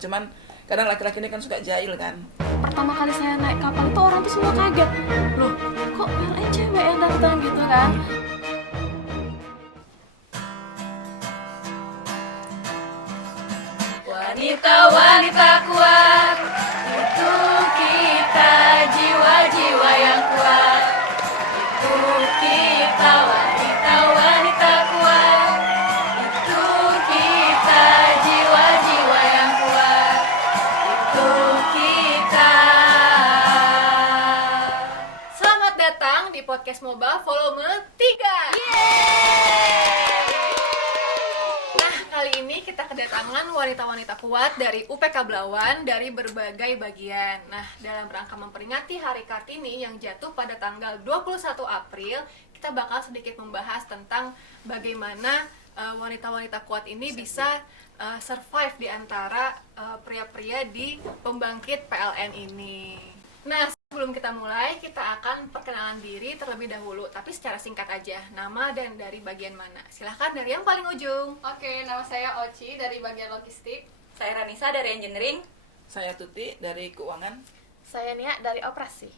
cuman kadang laki-laki ini kan suka jahil kan. Pertama kali saya naik kapal itu orang tuh semua kaget, loh kok PLN cewek yang datang gitu kan. Wanita-wanita kuat, itu kita jiwa-jiwa yang kuat. Itu kita wanita-wanita kuat, itu kita jiwa-jiwa yang kuat. Itu kita. Selamat datang di podcast MOBA volume 3. Nah, kali ini kita kedatangan wanita-wanita kuat dari UPK Belawan dari berbagai bagian. Nah, dalam rangka memperingati Hari Kartini yang jatuh pada tanggal 21 April, kita bakal sedikit membahas tentang bagaimana wanita-wanita kuat ini bisa survive di antara pria-pria di pembangkit PLN ini. Nah, sebelum kita mulai, kita akan perkenalan diri terlebih dahulu, tapi secara singkat aja. Nama dan dari bagian mana? Silahkan dari yang paling ujung. Oke, nama saya Oci dari bagian logistik. Saya Ranisa dari engineering. Saya Tuti dari keuangan. Saya Nia dari operasi.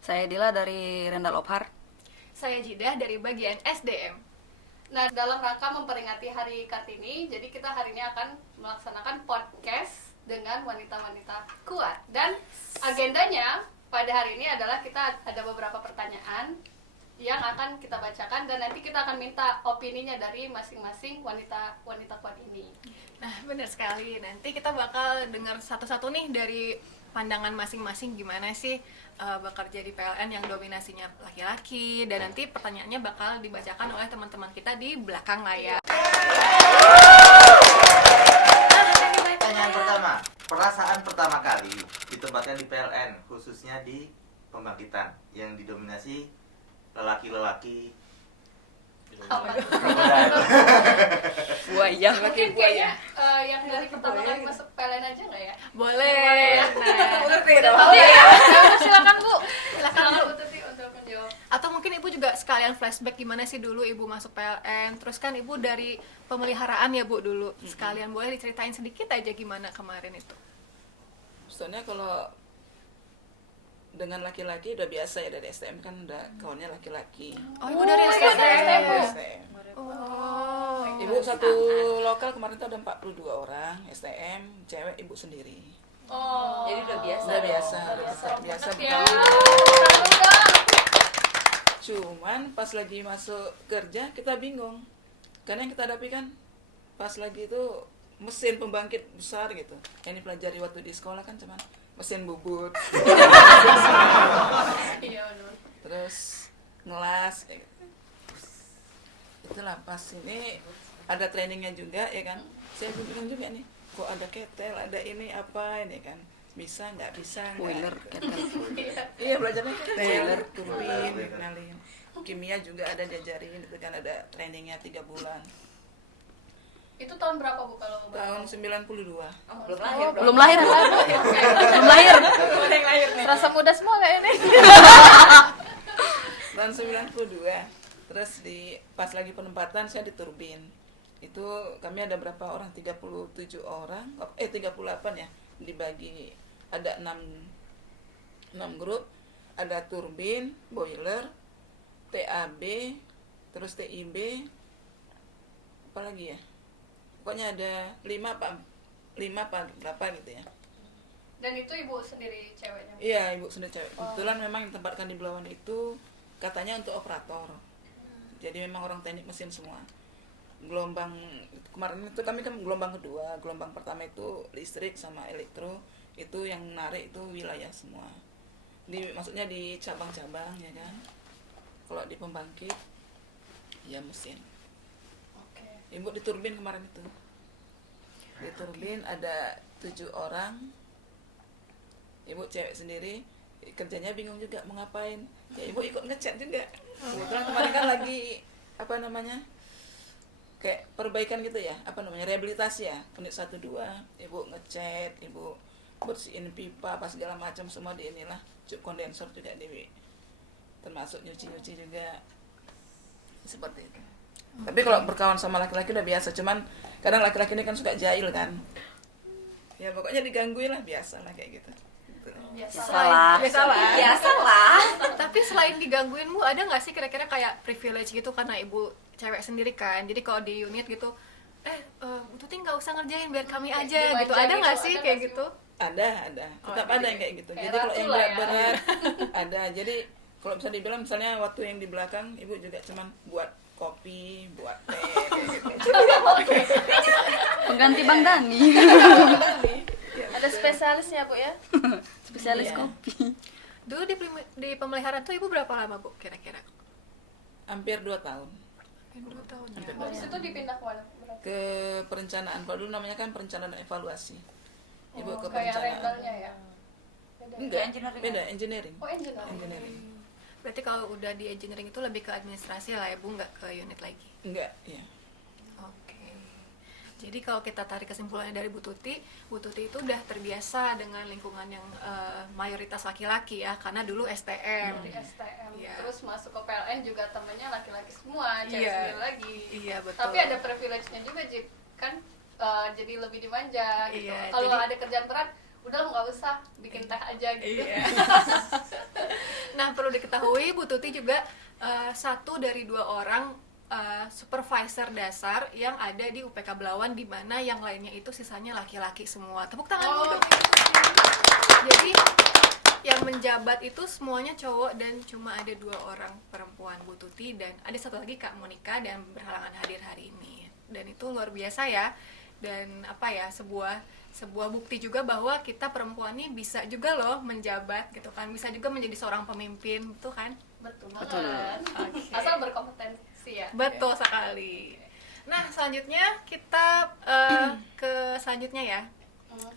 Saya Dila dari Rendal Ophar. Saya Jidah dari bagian SDM. Nah, dalam rangka memperingati Hari Kartini, jadi kita hari ini akan melaksanakan podcast dengan wanita-wanita kuat. Dan agendanya pada hari ini adalah kita ada beberapa pertanyaan yang akan kita bacakan dan nanti kita akan minta opininya dari masing-masing wanita kuat ini. Nah, benar sekali. Nanti kita bakal dengar satu-satu nih dari pandangan masing-masing gimana sih bekerja di PLN yang dominasinya laki-laki, dan nanti pertanyaannya bakal dibacakan oleh teman-teman kita di belakang layar. Pertanyaan pertama, perasaan pertama kali ditempatkan di PLN, khususnya di pembangkitan yang didominasi lelaki-lelaki. Buaya. Mungkin kayaknya yang dari pertama kali masuk PLN aja nggak ya? Boleh. Silakan Bu. Silakan Bu. Bu Tuti untuk menjawab. Atau mungkin Ibu juga sekalian flashback gimana sih dulu Ibu masuk PLN. Terus kan Ibu dari pemeliharaan ya Bu dulu. Sekalian boleh diceritain sedikit aja gimana kemarin itu. Soalnya kalau dengan laki-laki udah biasa ya, dari STM kan udah kawannya laki-laki. Oh, Ibu dari SDM. STM. Oh. Ibu satu lokal kemarin tuh ada 42 orang, STM, cewek ibu sendiri. Oh. Jadi udah biasa. Udah biasa, udah biasa. Ya. Cuman pas lagi masuk kerja kita bingung. Karena yang kita hadapi kan pas lagi itu mesin pembangkit besar gitu. Yang dipelajari waktu di sekolah kan cuman mesin bubut. Iya benar. Terus ngelas kayak gitu. Itulah pas ini ada trainingnya juga ya kan. Saya bingung juga nih, kok ada ketel, ada ini apa ini kan. Bisa nggak bisa nggak? Boiler, kettle. Iya, belajarnya ketel, Boiler. turbin, kenalin. Kimia juga ada diajarin, itu kan ada trainingnya 3 bulan. Itu tahun berapa Bu kalau mau Tahun 92. Belum lahir. Belum lahir. Belum lahir. Rasa muda semua kayak ini. Tahun 92. Terus pas lagi penempatan saya di turbin. Itu kami ada berapa orang? 37 orang. 38 ya. Dibagi ada 6 grup. Ada turbin, boiler, TAB, terus TIB. Apa lagi ya? Pokoknya ada 5 apa berapa gitu ya. Dan itu Ibu sendiri ceweknya? Bu? Iya, ibu sendiri cewek. Kebetulan memang yang ditempatkan di Belawan itu katanya untuk operator. Jadi memang orang teknik mesin semua. Gelombang kemarin itu kami kan gelombang kedua. Gelombang pertama itu listrik sama elektro. Itu yang narik itu wilayah semua. Maksudnya di cabang-cabang ya kan. Kalau di pembangkit ya mesin. Ibu di turbin kemarin itu. Di turbin ada 7 orang. Ibu cewek sendiri, kerjanya bingung juga mau ngapain. Ya ibu ikut ngecat juga. Kebetulan kemarin kan lagi kayak perbaikan gitu ya, rehabilitasi ya, unit 1 2. Ibu ngecat, ibu bersihin pipa apa segala macam semua di inilah. Cup kondensor juga termasuk nyuci-nyuci juga. Seperti itu. Tapi kalau berkawan sama laki-laki udah biasa, cuman kadang laki-laki ini kan suka jahil kan. Ya pokoknya digangguin lah, biasa lah kayak gitu. Salah. Biasalah. Tapi selain digangguin Bu, ada nggak sih kira-kira kayak privilege gitu karena Ibu cewek sendiri kan? Jadi kalau di unit gitu, Bu Tuti nggak usah ngerjain, biar kami aja gitu. Ada nggak sih kayak gitu? Ada. Tetap ada yang kayak gitu. Jadi kalau yang berat-berat ada. Jadi kalau bisa dibilang misalnya waktu yang di belakang Ibu juga cuman buat kopi, buat teh kayak gitu. Pengganti Bang Dani. Ada spesialisnya Bu ya? Spesialis Iya. kopi. Dulu di pemeliharaan tuh Ibu berapa lama Bu kira-kira? Hampir 2 tahun. 2 tahun ya. Hampir 2 Habis tahun. itu dipindah ke mana? Berarti? Ke perencanaan. Kalau dulu namanya kan perencanaan dan evaluasi. Ibu ke Kayak perencanaan. rentalnya ya? Beda. Enggak, engineering. beda engineering. Oh, engineering. Engineering. Berarti kalau udah di engineering itu lebih ke administrasi lah ya Bu, nggak ke unit lagi. Enggak, ya. Oke. Jadi kalau kita tarik kesimpulannya dari Bu Tuti itu udah terbiasa dengan lingkungan yang mayoritas laki-laki ya, karena dulu STM. Di STM. Iya. Terus masuk ke PLN juga temennya laki-laki semua, cewek Iya. sendiri lagi. Iya, betul. Tapi ada privilege-nya juga, Jip. Kan jadi lebih dimanja gitu. Iya, Kalau jadi- ada kerjaan berat, udah nggak usah bikin teh aja gitu. Iya. Nah, perlu diketahui Bu Tuti juga satu dari 2 orang supervisor dasar yang ada di UPK Belawan, di mana yang lainnya itu sisanya laki-laki semua. Tepuk tangan Oh, Bu. Jadi yang menjabat itu semuanya cowok dan cuma ada 2 orang perempuan, Bu Tuti dan ada satu lagi Kak Monica, dan berhalangan hadir hari ini. Dan itu luar biasa ya. Dan apa ya, sebuah bukti juga bahwa kita perempuan nih bisa juga loh menjabat gitu kan, bisa juga menjadi seorang pemimpin, betul kan? Betul banget. Oke. Asal berkompetensi ya. Betul sekali. Nah, selanjutnya kita ke selanjutnya ya.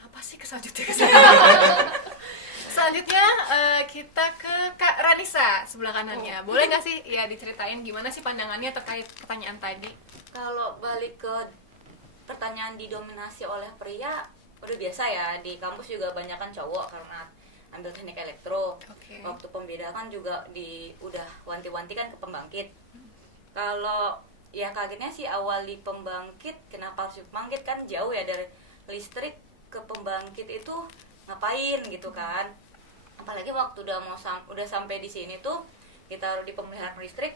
Apa sih ke selanjutnya? Selanjutnya kita ke Kak Ranisa sebelah kanannya. Boleh nggak sih ya diceritain gimana sih pandangannya terkait pertanyaan tadi? Kalau balik ke pertanyaan didominasi oleh pria, udah biasa ya, di kampus juga banyak kan cowok karena ambil teknik elektro. Oke. Waktu pembedakan juga udah wanti-wanti kan ke pembangkit. Kalau ya kagetnya sih awal di pembangkit, kenapa harus pembangkit, kan jauh ya dari listrik ke pembangkit itu ngapain gitu kan. Apalagi waktu udah sampai di sini tuh kita di pemeliharaan listrik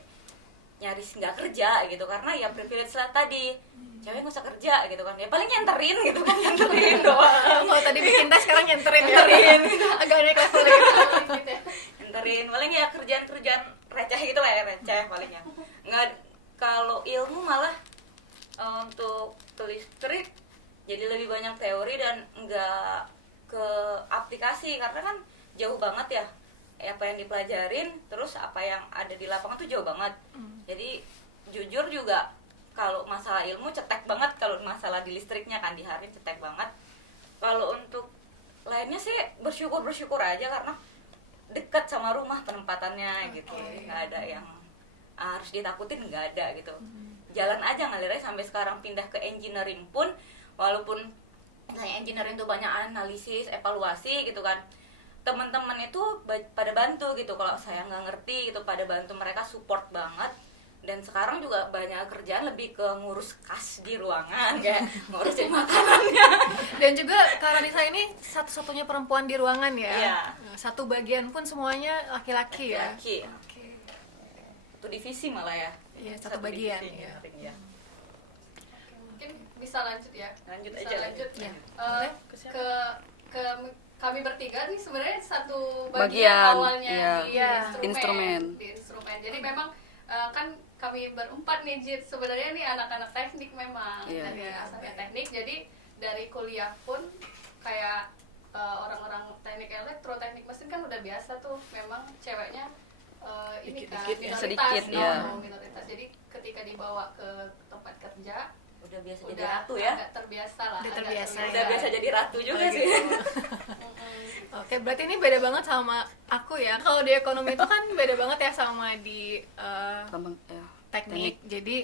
nyaris nggak kerja gitu, karena ya privilege lah tadi, cewek nggak usah kerja gitu kan, ya paling nyenterin gitu kan, nyenterin doang. Kalau tadi bikin tes, sekarang nyenterin ya. Agak naik level gitu. Nyenterin paling ya kerjaan receh gitu lah ya, receh palingnya. Nggak, kalau ilmu malah untuk ke listrik jadi lebih banyak teori dan nggak ke aplikasi, karena kan jauh banget ya apa yang dipelajarin, terus apa yang ada di lapangan tuh jauh banget. Jadi jujur juga kalau masalah ilmu cetek banget, kalau masalah di listriknya kan di hari cetek banget. Kalau untuk lainnya sih bersyukur aja karena dekat sama rumah penempatannya gitu, nggak ada yang harus ditakutin, nggak ada gitu. Jalan aja ngalirnya sampai sekarang. Pindah ke engineering pun, walaupun misalnya engineering tuh banyak analisis, evaluasi gitu kan, teman-teman itu pada bantu gitu. Kalau saya nggak ngerti gitu, pada bantu, mereka support banget. Dan sekarang juga banyak kerjaan lebih ke ngurus kas di ruangan, kayak ngurusin makanannya. Dan juga Kak Ranisa ini satu-satunya perempuan di ruangan ya. Iya. Satu bagian pun semuanya laki-laki ya. Laki. Oke. Satu divisi malah ya. Iya, satu bagian divisi, ya. ya. Mungkin bisa lanjut ya. Lanjut Bisa aja, lanjut. Ya. Ke kami bertiga nih sebenarnya satu Bagian, bagian awalnya iya. di Instrumen. Di instrumen. Jadi memang kan kami berempat nih, Jit, sebenarnya nih anak-anak teknik memang, Iya. dari asalnya teknik. Jadi dari kuliah pun kayak orang-orang teknik elektro, teknik mesin kan udah biasa tuh, memang ceweknya ini kan Dikit-dikit ya. minoritas, Sedikit, ya. minoritas. Jadi ketika dibawa ke tempat kerja Udah biasa jadi udah ratu ya. agak terbiasa lah, Udah agak terbiasa Udah biasa jadi ratu juga sih. Oke, berarti ini beda banget sama aku ya. Kalau di ekonomi itu kan beda banget ya sama di teknik. Jadi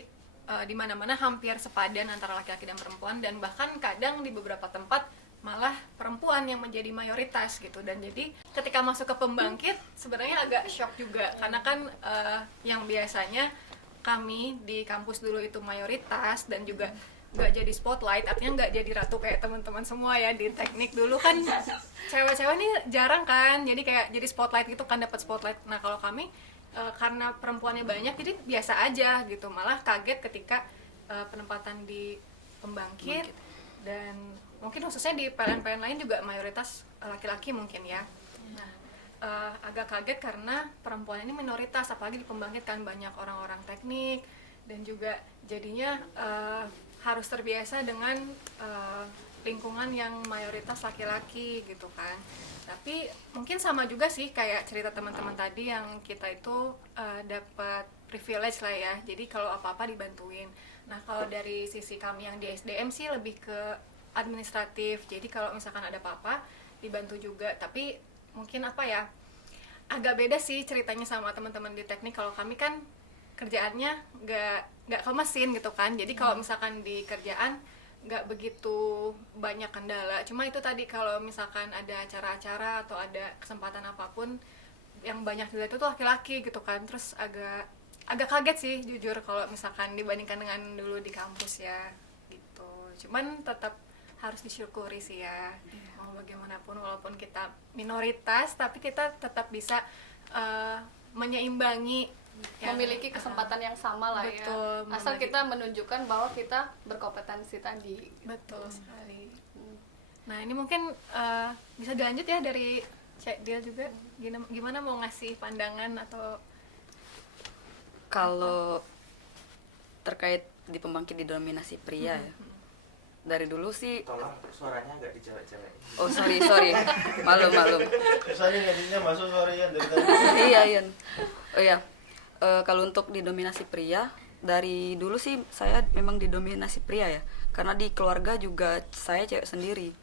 di mana-mana hampir sepadan antara laki-laki dan perempuan, dan bahkan kadang di beberapa tempat malah perempuan yang menjadi mayoritas gitu. Dan jadi ketika masuk ke pembangkit sebenarnya agak shock juga, karena kan yang biasanya kami di kampus dulu itu mayoritas, dan juga nggak jadi spotlight, artinya nggak jadi ratu kayak teman-teman semua ya di teknik. Dulu kan cewek-cewek nih jarang kan, jadi kayak jadi spotlight gitu kan, dapat spotlight. Nah kalau kami karena perempuannya banyak jadi biasa aja gitu, malah kaget ketika penempatan di pembangkit dan mungkin khususnya di PLN lain juga mayoritas laki-laki mungkin ya. Nah agak kaget karena perempuan ini minoritas, apalagi di pembangkit kan banyak orang-orang teknik dan juga jadinya harus terbiasa dengan lingkungan yang mayoritas laki-laki gitu kan. Tapi mungkin sama juga sih kayak cerita teman-teman tadi yang kita itu dapat privilege lah ya, jadi kalau apa-apa dibantuin. Nah kalau dari sisi kami yang di SDM sih lebih ke administratif, jadi kalau misalkan ada apa-apa dibantu juga. Tapi mungkin apa ya, agak beda sih ceritanya sama teman-teman di teknik. Kalau kami kan kerjaannya nggak ke mesin gitu kan, jadi kalau misalkan di kerjaan nggak begitu banyak kendala. Cuma itu tadi kalau misalkan ada acara-acara atau ada kesempatan apapun yang banyak dilihat itu laki-laki gitu kan, terus agak kaget sih jujur kalau misalkan dibandingkan dengan dulu di kampus ya gitu. Cuman tetap harus disyukuri sih ya, mau bagaimanapun walaupun kita minoritas tapi kita tetap bisa menyeimbangi memiliki kesempatan yang sama lah betul, ya, asal kita menunjukkan bahwa kita berkompetensi tadi. Betul sekali. Nah ini mungkin bisa dilanjut ya dari Cek Dia juga, gimana mau ngasih pandangan atau kalau terkait di pembangkit didominasi pria ya. Dari dulu sih. Tolong suaranya agak dicewek-cewek. Oh sorry malu. Misalnya ngeditnya masuk suaranya dari tadi. Iya. Oh iya. Kalau untuk didominasi pria, dari dulu sih saya memang didominasi pria ya, karena di keluarga juga saya cewek sendiri.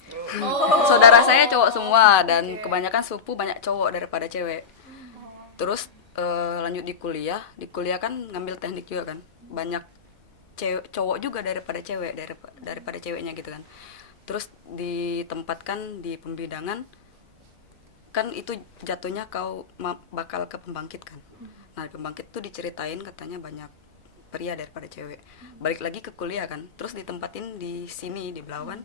Saudara saya cowok semua dan kebanyakan sepupu banyak cowok daripada cewek. Terus lanjut di kuliah kan ngambil teknik juga kan, banyak cowok juga daripada ceweknya gitu kan. Terus ditempatkan di pembidangan kan, itu jatuhnya kau bakal ke pembangkit kan. Nah di pembangkit tuh diceritain katanya banyak pria daripada cewek. Balik lagi ke kuliah kan, terus ditempatin di sini di Belawan,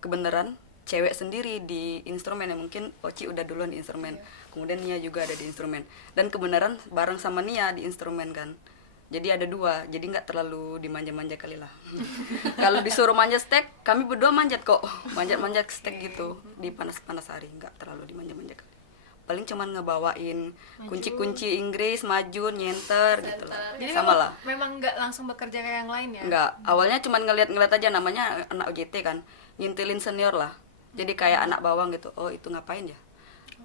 kebenaran cewek sendiri di instrumen ya. Mungkin Oci udah duluan di instrumen, kemudian Nia juga ada di instrumen, dan kebenaran bareng sama Nia di instrumen kan. Jadi ada dua, jadi nggak terlalu dimanja-manja kali lah. Kalau disuruh manjat stek, kami berdua manjat kok, manjat stek gitu di panas-panas hari, nggak terlalu dimanja-manja kali. Paling cuman ngebawain kunci-kunci Inggris, maju, nyenter gitu lah. jadi Sama lah. memang nggak langsung bekerja kayak yang lain ya? Enggak, awalnya cuman ngeliat aja, namanya anak OJT kan, nyintilin senior lah. Jadi kayak anak bawang gitu, oh itu ngapain ya.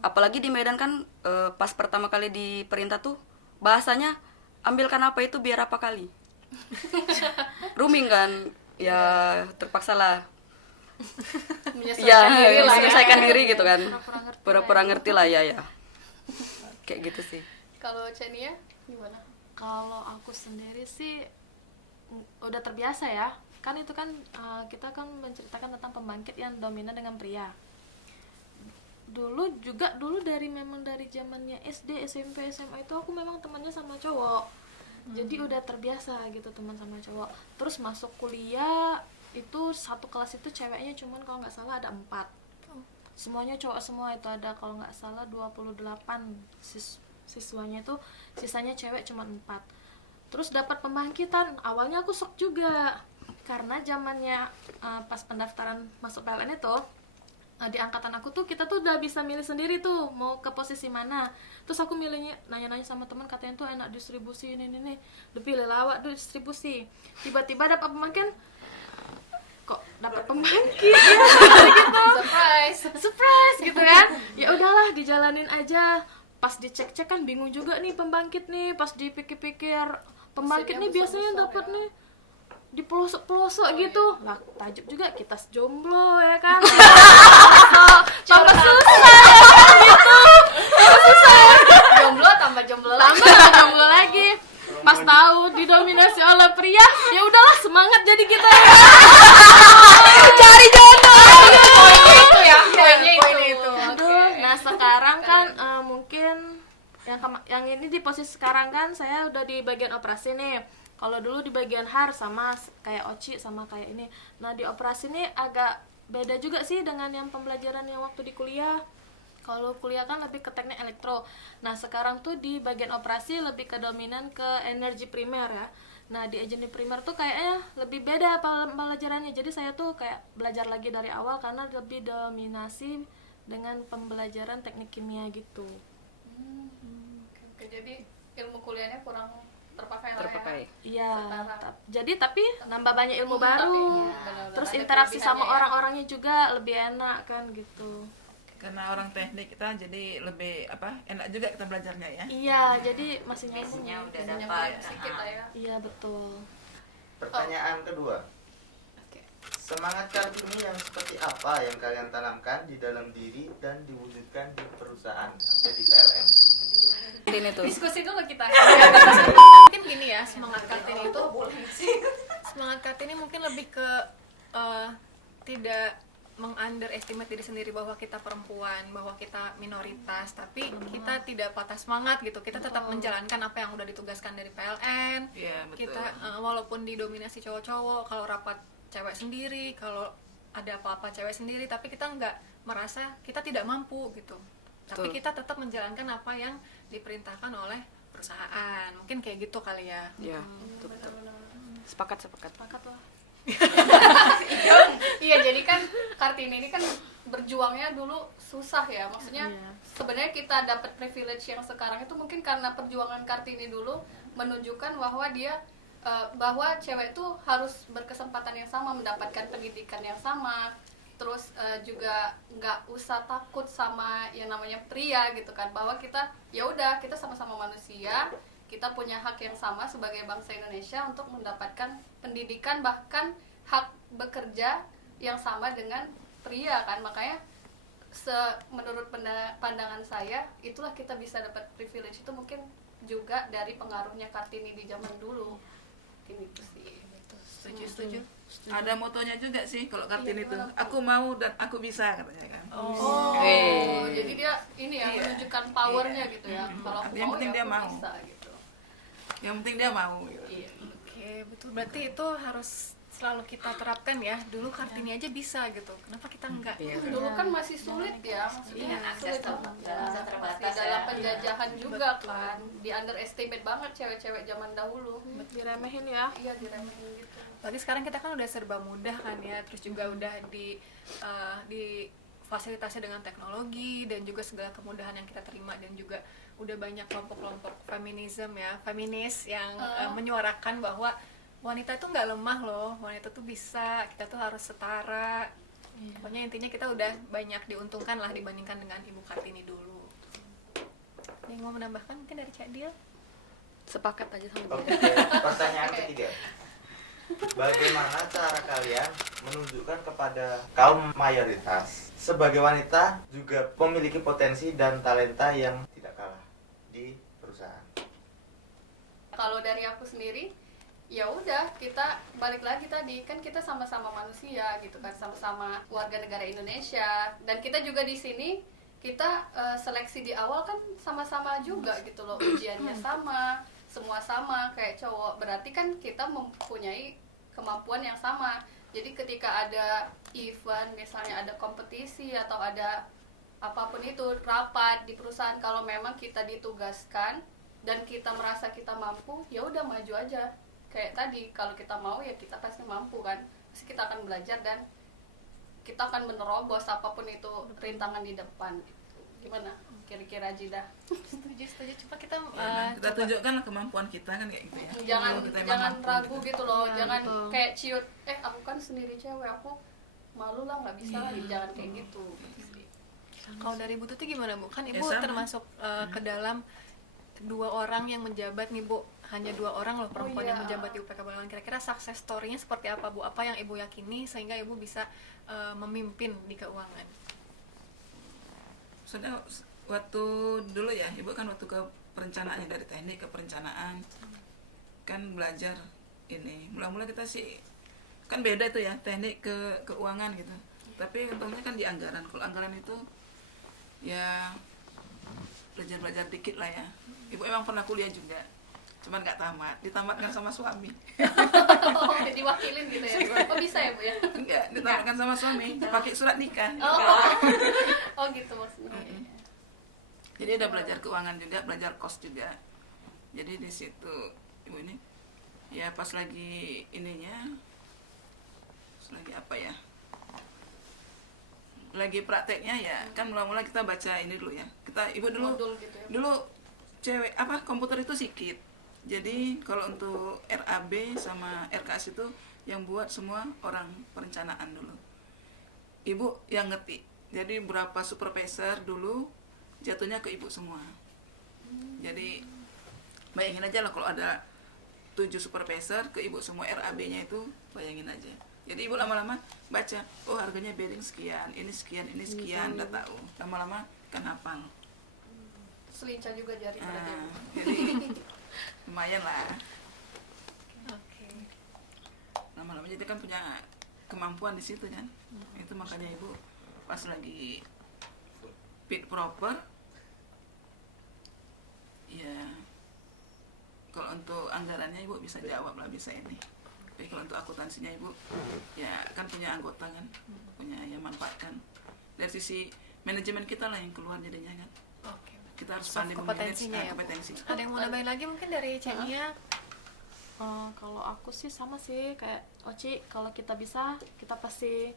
Apalagi di Medan kan pas pertama kali diperintah tuh bahasanya ambilkan apa itu biar apa kali. Rooming kan, ya terpaksa lah. Menyelesaikan diri gitu kan, pura-pura ngerti lah ya kayak gitu sih. Kalau Chenia gimana? Kalau aku sendiri sih udah terbiasa ya, kan itu kan kita kan menceritakan tentang pembangkit yang dominan dengan pria. Dulu memang dari zamannya SD, SMP, SMA itu aku memang temannya sama cowok. Jadi udah terbiasa gitu teman sama cowok. Terus masuk kuliah itu satu kelas itu ceweknya cuman kalau nggak salah ada 4. Semuanya cowok semua, itu ada kalau nggak salah 28 siswanya, itu sisanya cewek cuma 4. Terus dapat pembangkitan, awalnya aku shock juga karena zamannya pas pendaftaran masuk PLN itu di angkatan aku tuh kita tuh udah bisa milih sendiri tuh mau ke posisi mana. Terus aku milihnya nanya-nanya sama teman, katanya tuh enak distribusi ini lebih lelawak distribusi. Tiba-tiba dapat pembangkit, kok dapat pembangkit ya, gitu. surprise gitu kan. Ya udahlah dijalanin aja. Pas dicek-cek kan bingung juga nih pembangkit nih, pas dipikir-pikir pembangkit nih biasanya dapat nih di pelosok-pelosok gitu. Lah tajuk juga kita jomblo ya kan. Tambah susah gitu. Tambah jomblo lagi. Pas tahu didominasi oleh pria, ya udahlah semangat jadi kita ya. Cari jodoh. Poinnya itu. Aduh, nah sekarang kan mungkin yang ini di posisi sekarang kan saya udah di bagian operasi nih. Kalau dulu di bagian HAR sama kayak OCI sama kayak ini. Nah, di operasi ini agak beda juga sih dengan yang pembelajaran yang waktu di kuliah. Kalau kuliah kan lebih ke teknik elektro. Nah, sekarang tuh di bagian operasi lebih ke dominan ke energi primer ya. Nah, di energi primer tuh kayaknya lebih beda pembelajarannya. Jadi saya tuh kayak belajar lagi dari awal karena lebih dominasi dengan pembelajaran teknik kimia gitu. Oke, jadi ilmu kuliahnya kurang terpakai lah Terpakai. ya. Iya, Setara. jadi tapi nambah banyak ilmu baru. Tapi, benar-benar Terus ada interaksi sama kelebihannya ya. orang-orangnya juga lebih enak kan gitu. Karena orang teknik kita jadi lebih enak juga kita belajarnya ya. Iya, jadi masih nyambung. Basicnya udah Punya dapat. banyak sedikit lah ya. Iya, betul. Pertanyaan kedua. Oke. Semangat Kartini yang seperti apa yang kalian tanamkan di dalam diri dan diwujudkan di perusahaan atau di PLN? Ini tuh. Diskusi dulu kita. Mungkin gini ya, semangat Kartini itu semangat Kartini mungkin lebih ke tidak meng-underestimate diri sendiri bahwa kita perempuan, bahwa kita minoritas, tapi kita tidak patah semangat gitu. Kita tetap menjalankan apa yang udah ditugaskan dari PLN. Iya, betul. Kita walaupun didominasi cowok-cowok, kalau rapat cewek sendiri, kalau ada apa-apa cewek sendiri, tapi kita nggak merasa kita tidak mampu gitu. Tapi Betul. kita tetap menjalankan apa yang diperintahkan oleh perusahaan. Mungkin kayak gitu kali ya. Iya, betul. Sepakat. Sepakat lah. Iya, jadi kan Kartini ini kan berjuangnya dulu susah ya. Maksudnya Iya. sebenarnya kita dapat privilege yang sekarang itu mungkin karena perjuangan Kartini dulu menunjukkan bahwa bahwa cewek tuh harus berkesempatan yang sama, mendapatkan pendidikan yang sama. Terus juga nggak usah takut sama yang namanya pria gitu kan, bahwa kita ya udah, kita sama-sama manusia, kita punya hak yang sama sebagai bangsa Indonesia untuk mendapatkan pendidikan, bahkan hak bekerja yang sama dengan pria kan. Makanya menurut pandangan saya, itulah kita bisa dapat privilege itu mungkin juga dari pengaruhnya Kartini di zaman dulu. Ini itu sih. Setuju. Ada motonya juga sih kalau Kartini Iya, itu. gimana? Aku mau dan aku bisa katanya kan. Oh, Eh. jadi dia ini ya, Iya. menunjukkan powernya gitu ya. Kalau aku Yang mau penting ya dia aku mau. bisa gitu. Yang penting dia mau gitu. Iya. Oke, betul. Berarti itu harus selalu kita terapkan ya. Dulu Kartini aja bisa gitu. Kenapa kita enggak? Dulu kan masih sulit ya, maksudnya Iya, sulit akses banget bisa ya. terbatas Masih dalam ya. penjajahan juga kan, di underestimate banget cewek-cewek zaman dahulu. Diremehin ya. Iya, diremehin gitu. Apalagi sekarang kita kan udah serba mudah kan ya. Terus juga udah di fasilitasi dengan teknologi dan juga segala kemudahan yang kita terima, dan juga udah banyak kelompok-kelompok feminis yang menyuarakan bahwa wanita itu nggak lemah loh, wanita tuh bisa, kita tuh harus setara. Pokoknya intinya kita udah banyak diuntungkan lah dibandingkan dengan Ibu Kartini dulu. Yang mau menambahkan mungkin dari Cak Dil? Sepakat aja sama Oke, dia. pertanyaan ketiga. Bagaimana cara kalian menunjukkan kepada kaum mayoritas sebagai wanita juga memiliki potensi dan talenta yang tidak kalah di perusahaan? Kalau dari aku sendiri, ya udah, kita balik lagi tadi, kan kita sama-sama manusia gitu kan, sama-sama warga negara Indonesia, dan kita juga di sini kita seleksi di awal kan sama-sama juga gitu loh, ujiannya sama, semua sama kayak cowok, berarti kan kita mempunyai kemampuan yang sama. Jadi ketika ada event, misalnya ada kompetisi atau ada apapun itu, rapat di perusahaan, kalau memang kita ditugaskan dan kita merasa kita mampu, ya udah maju aja. Kayak tadi, kalau kita mau ya kita pasti mampu kan, pasti kita akan belajar dan kita akan menerobos apapun itu rintangan di depan. Gimana kira-kira Jidah? Setuju. Coba kita Kita tunjukkan kemampuan kita kan kayak gitu ya. Jangan Kalau kita emang jangan mampu ragu gitu loh, Iya, jangan betul. kayak ciut, aku kan sendiri cewek, aku malu lah, nggak bisa lagi, jangan kayak gitu. Kalau dari Bu Tuti gimana Bu? Kan Ibu sama. termasuk ke dalam 2 orang yang menjabat nih Bu. Hanya 2 orang loh perempuan iya. yang menjabat di UPK Balawan. Kira-kira success story-nya seperti apa Bu? Apa yang Ibu yakini sehingga Ibu bisa memimpin di keuangan? Soalnya waktu dulu ya, ibu kan waktu ke perencanaannya, dari teknik ke perencanaan kan belajar ini. Mula-mula kita sih kan beda itu ya, teknik ke keuangan gitu. Tapi untungnya kan di anggaran. Kalau anggaran itu ya belajar dikit lah ya. Ibu emang pernah kuliah juga. cuman nggak tamat, ditamatkan sama suami. Oh, diwakilin gitu ya. Oh, bisa ya, Bu ya? Enggak, ditamatkan sama suami, pakai surat nikah. Oh gitu maksudnya. Jadi udah belajar keuangan juga, belajar kos juga. Jadi di situ ibu ini ya pas lagi ininya, pas lagi apa ya? Lagi prakteknya ya, kan mula-mula kita baca ini dulu ya. Kita ibu dulu Modul gitu ya. dulu cewek apa komputer itu sikit. Jadi kalau untuk RAB sama RKS itu yang buat semua orang perencanaan dulu. Ibu yang ngetik. Jadi berapa supervisor dulu jatuhnya ke ibu semua. Jadi bayangin aja lah kalau ada 7 supervisor ke ibu semua RAB-nya itu, bayangin aja. Jadi ibu lama-lama baca, oh harganya bearing sekian, ini sekian, ini sekian, udah tahu. Lama-lama kan hafal. Selincah juga jari pada dia. Jadi lumayan lah. Oke. Lama-lama jadi kan punya kemampuan di situ kan. Itu makanya ibu pas lagi fit proper, ya kalau untuk anggarannya ibu bisa jawab lah, bisa ini. Tapi kalau untuk akuntansinya ibu ya kan punya anggota kan, punya yang manfaatkan. Dari sisi manajemen kita lah yang keluar jadinya kan. Oke. Kita harus Soft pandai kompetensinya ya, Bu. kompetensi. Ada yang mau nambahin lagi mungkin dari Cenia? Kalau aku sih sama sih kayak Oci, kalau kita bisa, kita pasti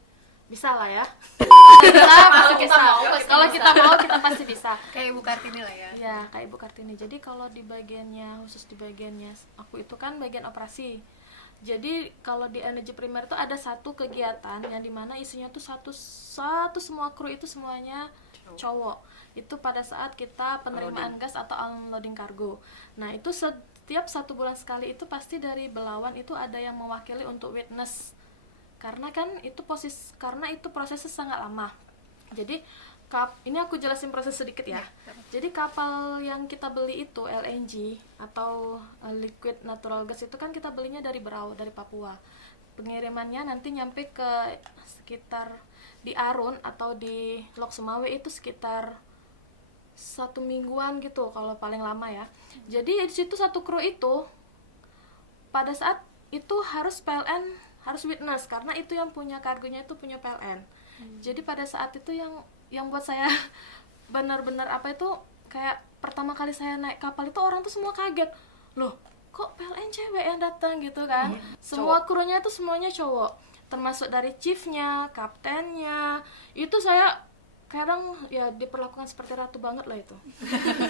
bisa lah ya. Kalau kita mau pasti Kalau bisa. kita mau, kita pasti bisa. Kayak Ibu Kartini lah ya. Ya, kayak Ibu Kartini. Jadi kalau di bagiannya, khusus di bagiannya aku itu kan bagian operasi. Jadi kalau di energi primer itu ada satu kegiatan yang dimana isinya tuh satu semua kru itu semuanya cowok. Itu pada saat kita penerimaan gas atau unloading kargo. Nah itu setiap 1 bulan sekali itu pasti dari Belawan itu ada yang mewakili untuk witness. Karena kan itu prosesnya sangat lama. Jadi ini aku jelasin proses sedikit ya. Jadi kapal yang kita beli itu LNG atau liquid natural gas itu kan kita belinya dari Berau, dari Papua. Pengirimannya nanti nyampe ke sekitar di Arun atau di Lok Sumawe itu sekitar 1 mingguan gitu kalau paling lama ya. Jadi di situ satu kru itu pada saat itu harus PLN, harus witness karena itu yang punya kargonya itu punya PLN. Jadi pada saat itu yang buat saya benar-benar apa itu kayak pertama kali saya naik kapal itu orang tuh semua kaget. Loh, kok PLN cewek yang datang gitu kan? Semua krunya itu semuanya cowok. Termasuk dari chiefnya, kaptennya. Itu saya kadang ya diperlakukan seperti ratu banget lah itu.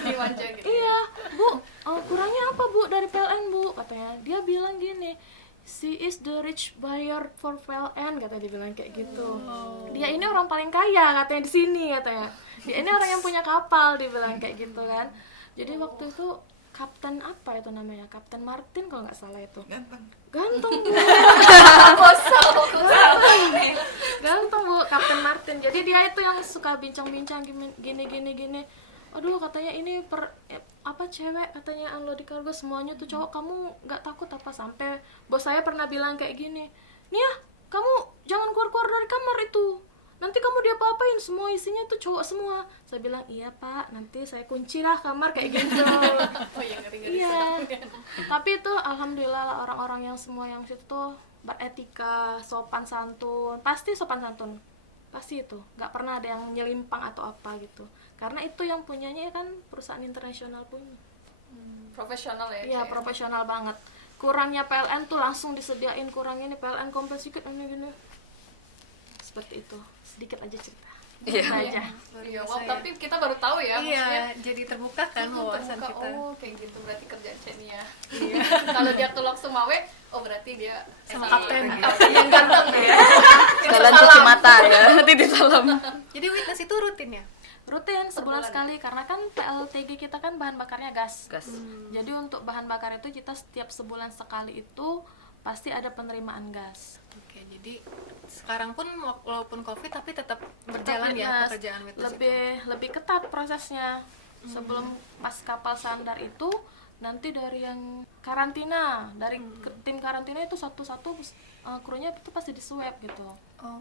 Dimanja gitu. Iya, Bu, kurangnya apa Bu dari PLN Bu? Katanya, dia bilang gini, she is the rich buyer for PLN, katanya dia bilang kayak gitu. Dia ini orang paling kaya katanya di sini katanya. Dia ini orang yang punya kapal, dia bilang kayak gitu kan. Jadi waktu itu Kapten apa itu namanya? Kapten Martin kalau nggak salah itu. Ganteng. Ganteng Bu. Ganteng Bu, Kapten Martin. Jadi dia itu yang suka bincang-bincang gini. Aduh katanya ini apa cewek katanya unloading kargo semuanya tuh cowok, kamu nggak takut apa? Sampai bos saya pernah bilang kayak gini, nih ya kamu jangan keluar dari kamar itu, nanti kamu diapa-apain, semua isinya tuh cowok semua. Saya bilang iya Pak, nanti saya kunci lah kamar kayak gitu. Oh iya, ngeri-ngeri Iya. sedap. Tapi itu alhamdulillah lah orang-orang yang semua yang situ tuh beretika, sopan santun, pasti sopan santun, pasti itu, nggak pernah ada yang nyelimpang atau apa gitu. Karena itu yang punyanya kan perusahaan internasional punya. Profesional ya. Iya Cek? profesional banget. Kurangnya PLN tuh langsung disediain, kurangnya nih PLN komplit sedikit gini. Seperti itu, sedikit aja cerita. Iya. Aja. Iya, wow, tapi kita baru tahu ya, maksudnya Iya, jadi terbuka kan wawasan terbuka. kita. Oh, kayak gitu berarti kerjaan Cenia. Iya. Kalau dia ke Lok Sumawe, oh berarti dia Sama si- kapten. kapten yang ganteng ya. Kalian cuci mata ya, titip salam. Jadi witness itu rutin ya? Rutin sebulan sekali karena kan PLTG kita kan bahan bakarnya gas. Gas. Jadi untuk bahan bakar itu kita setiap sebulan sekali itu pasti ada penerimaan gas. Oke, jadi sekarang pun walaupun COVID tapi tetap berjalan ya Witness. pekerjaan witness lebih ketat prosesnya. Sebelum pas kapal sandar itu nanti dari yang karantina, dari tim karantina itu satu-satu krunya itu pasti di swab gitu. Oh.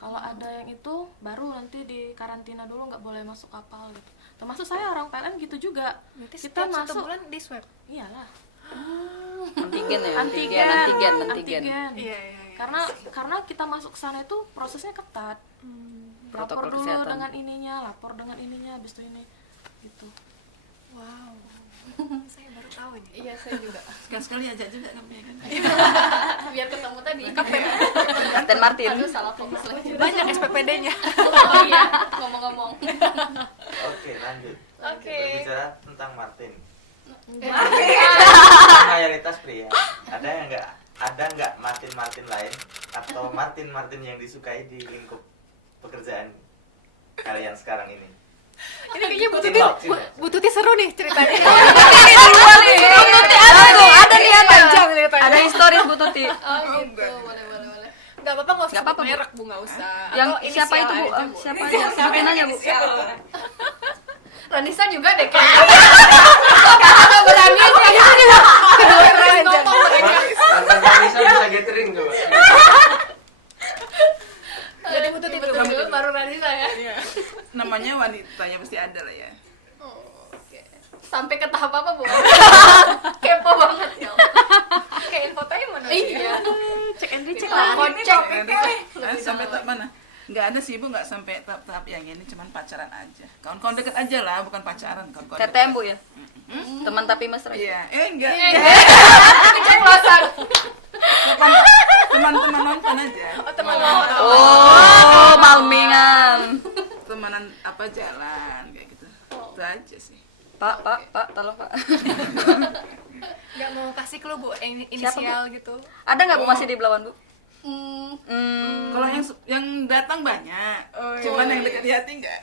Kalau ada yang itu baru nanti di karantina dulu, nggak boleh masuk kapal gitu. Termasuk saya orang PLN gitu juga. Berarti Kita setiap 1 masuk bulan di swab. iyalah. Antigen ya, antigen. Iya. Karena kita masuk sana itu prosesnya ketat. Lapor Protokol dulu kesehatan. dengan ininya, habis itu ini gitu. Wow. Saya baru tahu nih. Iya, saya juga. Sekali ajak juga kami ya kan. Biar ketemu tadi. Kapten Martin. Aduh, salah fokus lagi. Banyak SPPD-nya. Oh iya, ngomong-ngomong. Oke, lanjut. Oke. Berbicara tentang Martin. Martin. Mayoritas pria. Ada nggak Martin lain atau Martin yang disukai di lingkup pekerjaan kalian sekarang ini? Ini kayaknya Cinlok. Bu Tuti seru nih ceritanya. Ada nih, Panjang ceritanya. ada historis Bu Tuti. Oh gitu, boleh. Nggak apa-apa, nggak usah Nggak apa-apa, sebut Bu. merek, Bu, nggak usah. Yang Atau siapa inisial itu Bu? aja, Siapa aja? Sebutin aja Bu. Ranisa juga deh kayaknya. Kata berani aja. Kedua keren nonton mereka. Mantan Kanisa bisa gathering coba. Jadi Bu Tuti Betul dulu baru Ranisa ya. Namanya wanitanya pasti ada lah ya. Oh, oke. Sampai ke tahap apa, Bu? Kepo banget ya. kayak infotainment. Iya. Cek and recheck Lah, lah. kocek. Sampai tahap mana? Nggak ada sih Bu, nggak sampai tahap yang ini, cuman pacaran aja. Kawan-kawan deket aja lah, bukan pacaran. Kawan-kawan deket. TTM Bu ya? Teman tapi mesra. Iya, enggak. Keceplosan. Teman-teman nonton aja. Oh, malmingan. Temanan apa jalan kayak gitu. Itu aja sih. Pak, tolong Pak. Nggak mau kasih clue, Bu, Siapa, inisial gitu. Ada nggak Bu masih di Belawan Bu? Kalau yang datang banyak, cuman yang dekat di hati enggak.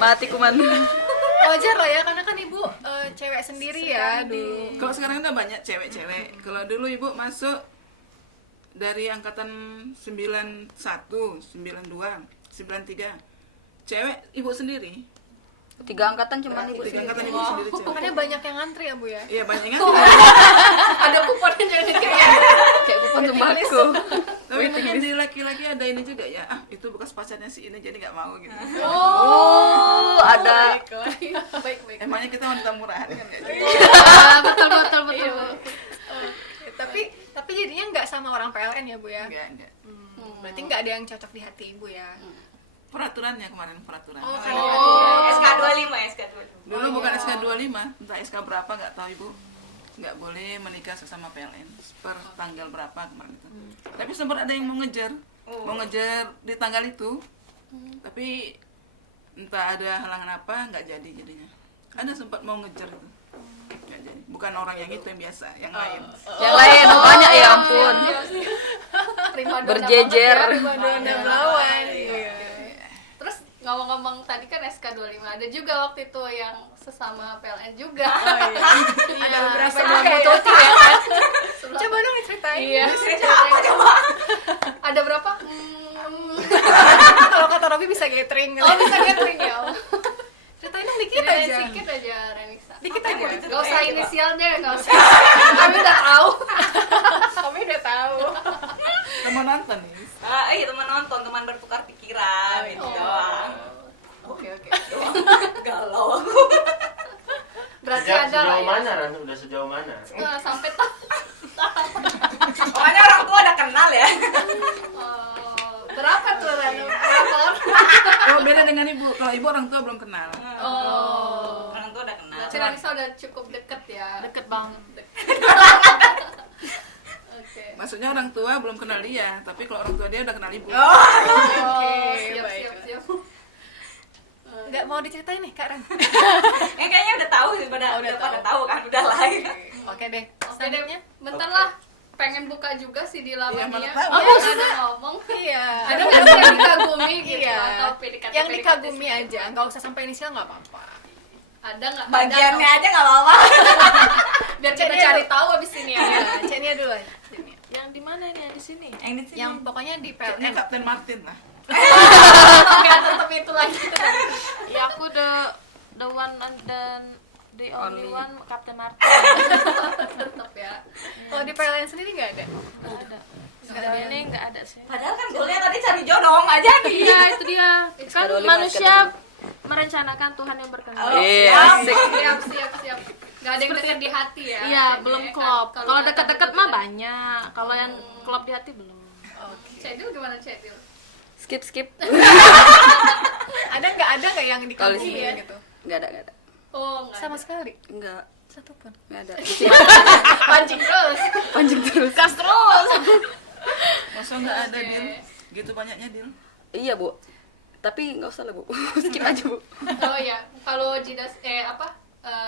Mati kuman. Wajar lah ya, karena kan Ibu cewek sendiri ya dulu. Kalau sekarang udah banyak cewek-cewek. Kalau dulu Ibu masuk dari angkatan 91, 92, 93. Cewek Ibu sendiri. 3 angkatan cuman Ibu Tiga sendiri. angkatan Ibu sendiri cewek. Makanya banyak yang ngantri ya, Bu ya. Iya, banyak kan. Ada kuponnya jadi kayak. Kayak kupon sembako. Tapi mungkin di laki-laki ada ini juga ya. Ah, itu bekas pacarnya si ini jadi nggak mau gitu. Oh, ada. Baik. Emangnya kita wanita murahan kan nggak gitu? Betul. Tapi jadinya nggak sama orang PLN ya, Bu ya. Enggak. Berarti nggak ada yang cocok di hati Ibu ya. Peraturannya kemarin peraturan. SK25. Dulu bukan SK25, entah SK berapa nggak tahu Ibu. Nggak boleh menikah sesama PLN per tanggal berapa kemarin itu. Tapi sempat ada yang mau ngejar di tanggal itu. Tapi entah ada halangan apa nggak jadi jadinya. Ada sempat mau ngejar itu. Nggak jadi. Bukan orang yang itu yang biasa, yang lain. Yang lain banyak ya ampun. Primadona Berjejer. banget ya. Primadona Belawan. Terus ngomong-ngomong tadi kan SK25 ada juga waktu itu yang sesama PLN juga. Ada beberapa Sebelum juga ya. Bu Tuti ya kan. Coba dong diceritain. Iya. Apa coba? Ada berapa? Kalau kata Robi bisa gathering. Oh, bisa gathering ya. Ceritain dong dikit Ceritain aja. sedikit aja Renisa. Dikit aja. Gak usah inisial deh, gak usah. Kami udah tahu. Kami udah tahu. Teman nonton nih. Iya, teman nonton, teman bertukar pikiran gitu doang. Oke. Galau aku. Berarti ada lah Sejauh ya. mana Ran? Udah sejauh mana? Sampai tahu. Pokoknya orang tua udah kenal ya. Berapa tuh Ren? Berapa orang? Oh, beda dengan Ibu. Kalau Ibu orang tua belum kenal. Orang tua udah kenal. Berarti Renisa udah cukup deket ya. Deket banget. Oke. Maksudnya orang tua belum kenal dia, tapi kalau orang tua dia udah kenal Ibu. Siap. Nggak mau diceritain nih Kak Ren. Kayaknya udah tahu sih, udah pada tahu kan, udah lahir. Oke deh. Oke deh, bentar lah. Pengen buka juga sih di Iya, lamanya. mana tahu. Ada ngomong. Iya. Ada nggak sih yang dikagumi gitu? Iya. Atau PDKT Yang dikagumi aja, nggak usah sampai inisial nggak apa-apa. Ada nggak? Bagiannya aja nggak apa-apa. Biar kita cari tahu abis ini ya. Iya, Cenia dulu aja. Cenia. Yang di mana ini? Yang di sini. Yang di sini. Yang pokoknya di Ini PLN. Kapten Martin lah. Nggak tetap itu lagi. Ya aku the one dan the only one Kapten Martin. Tetap ya. Kalau di PLN sendiri nggak ada. Nggak ada. Sekarang ini nggak ada sih. Padahal kan goalnya tadi cari jodoh nggak jadi. Iya itu dia. Kan Sekarang manusia merencanakan, Tuhan yang berkehendak. Iya, asik. Siap. Gak ada yang dekat di hati ya. Iya, Jadi, belum klop. Kalau kata dekat-dekat gitu mah kan. banyak. Kalau yang klop di hati belum. Cedil gimana Cedil? Skip. Ada nggak yang di Kalau kampung sini gitu? nggak ada. Oh, nggak Sama ada. sekali. Nggak Satupun. ada. Pancing terus. Panjang terus. Gas terus. Masa nggak ada Dil? Gitu banyaknya Dil? Iya Bu. Tapi nggak usah lah Bu. Skip aja Bu. Oh ya, kalau Jida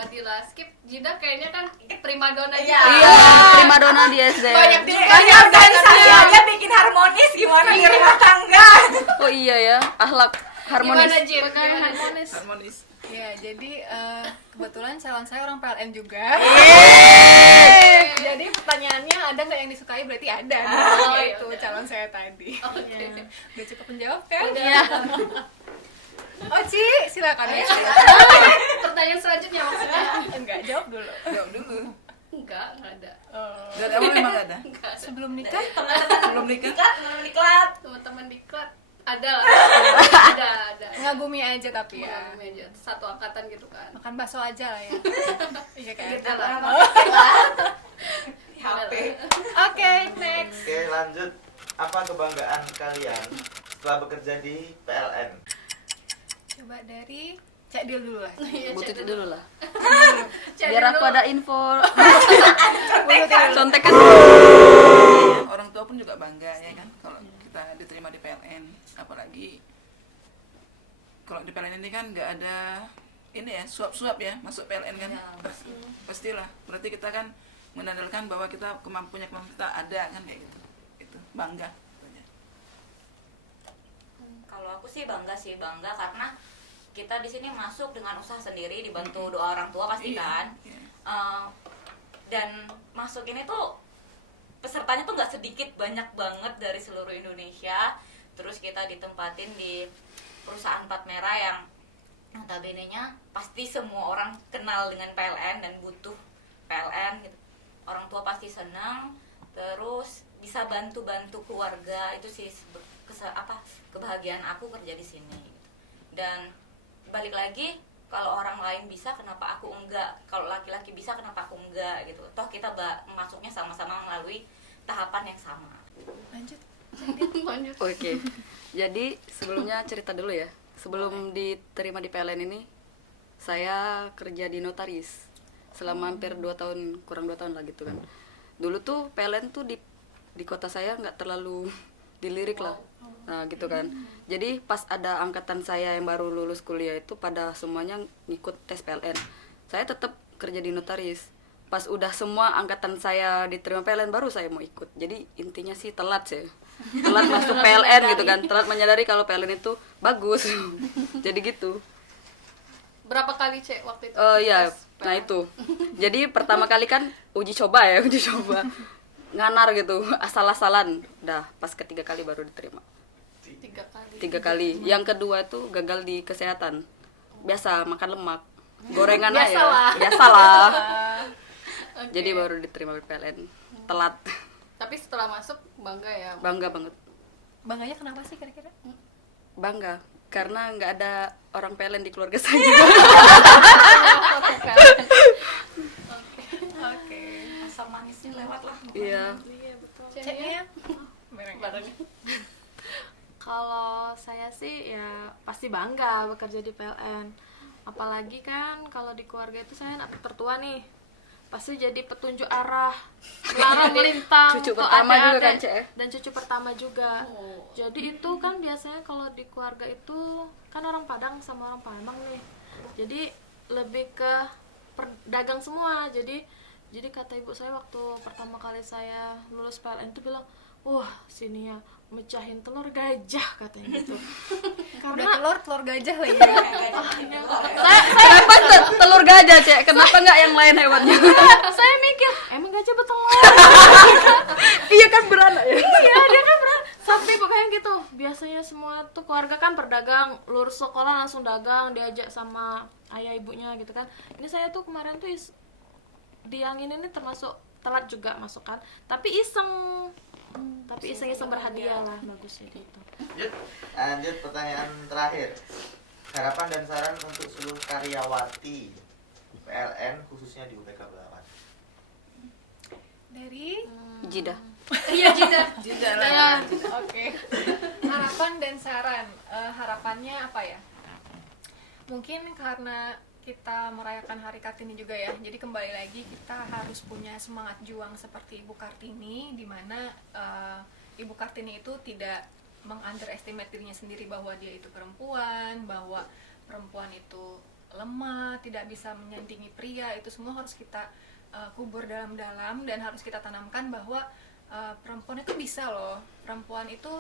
Dila skip, Jida kayaknya kan primadona juga. Iya, primadona di SD. Banyak Dia juga kan organisasi aja bikin harmonis, gimana di rumah tangga? Oh iya ya, akhlak harmonis. Gimana Jid? Bukan Gimana? harmonis. Harmonis. Ya, jadi kebetulan calon saya orang PLN juga. Jadi pertanyaannya ada nggak yang disukai? Berarti ada. Oh, Itu yaudah. calon saya tadi. Oke. Udah cukup menjawab kan? Iya. Oh Ci, silakan ya. Pertanyaan selanjutnya maksudnya. Enggak, jawab dulu. Jawab dulu. Enggak ada. Dari awal memang nggak ada. Sebelum nikah? Belum nikah? Diklat. Teman-teman di klub ada lah. ada. Ngagumi aja tapi ya. Ngomong aja satu angkatan gitu kan. Makan bakso aja lah ya. Iya kan? Gitu lah. HP. Oke, next. Oke, lanjut. Apa kebanggaan kalian setelah bekerja di PLN? Coba dari Cak Dil dulu lah. Iya, Bu Tuti dulu lah. Cari Biar aku dulu. ada info. Contekan. Orang tua pun juga bangga ya kan kalau kita diterima di PLN. Apalagi kalau di PLN ini kan nggak ada ini ya suap-suap ya masuk PLN kan. Pastilah. Berarti kita kan mengandalkan bahwa kita kemampuan kita ada kan kayak gitu. Itu bangga. Kalau aku sih bangga karena kita di sini masuk dengan usaha sendiri, dibantu doa orang tua pasti kan. Iya. Dan masuk ini tuh pesertanya tuh nggak sedikit, banyak banget dari seluruh Indonesia. Terus kita ditempatin di perusahaan plat merah yang notabene-nya pasti semua orang kenal dengan PLN dan butuh PLN gitu. Orang tua pasti senang, terus bisa bantu-bantu keluarga. Itu sih kebahagiaan aku kerja di sini. Dan balik lagi, kalau orang lain bisa kenapa aku enggak, kalau laki-laki bisa kenapa aku enggak gitu. Toh kita masuknya sama-sama melalui tahapan yang sama. Lanjut. Oke. Jadi sebelumnya cerita dulu ya. Sebelum diterima di PLN ini, saya kerja di notaris selama hampir 2 tahun, kurang 2 tahun lah gitu kan. Dulu tuh PLN tuh di kota saya nggak terlalu dilirik lah. Nah gitu kan. Jadi pas ada angkatan saya yang baru lulus kuliah itu pada semuanya ngikut tes PLN. Saya tetap kerja di notaris. Pas udah semua angkatan saya diterima PLN baru saya mau ikut. Jadi intinya sih telat sih. Telat masuk PLN gitu kan. Telat menyadari kalau PLN itu bagus. Jadi gitu. Berapa kali Cek waktu itu? Oh iya, tes nah PLN? itu. Jadi pertama kali kan uji coba. Nganar gitu, asal-asalan. Dah, pas ketiga kali baru diterima. 3 kali. 3 kali. Yang kedua tuh gagal di kesehatan. Biasa makan lemak. Gorengan aja. Biasalah. Oke. Jadi baru diterima di PLN. Telat. Tapi setelah masuk bangga ya. Bangga banget. Bangganya kenapa sih kira-kira? Bangga karena nggak ada orang PLN di keluarga saya. Oke. Asam manisnya lewat lah. Iya. Ceknya Bareng. Kalau saya sih ya pasti bangga bekerja di PLN. Apalagi kan kalau di keluarga itu saya anak tertua nih. Pasti jadi petunjuk arah, larang melintang Cucu untuk pertama juga adik-adik. kan, Cek? Dan cucu pertama juga. Oh. Jadi itu kan biasanya kalau di keluarga itu kan orang Padang sama orang Palembang nih. Jadi lebih ke pedagang semua. Jadi kata ibu saya waktu pertama kali saya lulus PLN itu bilang, wah sini ya mecahin telur gajah katanya gitu. udah Karena telur gajah lagi. Kenapa telur gajah, Cek? Kenapa nggak yang lain hewannya? saya mikir emang gajah betelur. Iya kan beranak ya. Iya dia kan berat. Sampai pokoknya gitu. Biasanya semua tuh keluarga kan berdagang, lulus sekolah langsung dagang, diajak sama ayah ibunya gitu kan. Ini saya tuh kemarin tuh di yang ini termasuk telat juga masuk kan. Tapi iseng berhadiah lah, bagusnya gitu. Lanjut pertanyaan terakhir. harapan dan saran untuk seluruh karyawati PLN khususnya di UPK Belawan. Dari Jidah. iya Jida. Jida Nah, lah. oke. Harapan dan saran. Harapannya apa ya? Mungkin karena kita merayakan Hari Kartini juga ya. Jadi kembali lagi kita harus punya semangat juang seperti Ibu Kartini, di mana Ibu Kartini itu tidak meng-underestimate dirinya sendiri bahwa dia itu perempuan, bahwa perempuan itu lemah, tidak bisa menyandingi pria. Itu semua harus kita kubur dalam-dalam dan harus kita tanamkan bahwa perempuan itu bisa loh. Perempuan itu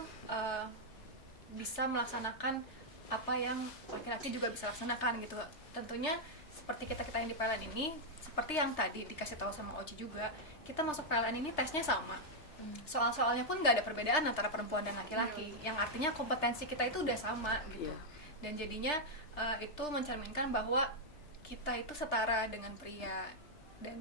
bisa melaksanakan apa yang laki-laki juga bisa laksanakan gitu. Tentunya seperti kita yang di PLN ini, seperti yang tadi dikasih tahu sama Oci juga, kita masuk PLN ini tesnya sama. Soal-soalnya pun nggak ada perbedaan antara perempuan dan laki-laki, yang artinya kompetensi kita itu udah sama gitu. Dan jadinya itu mencerminkan bahwa kita itu setara dengan pria, dan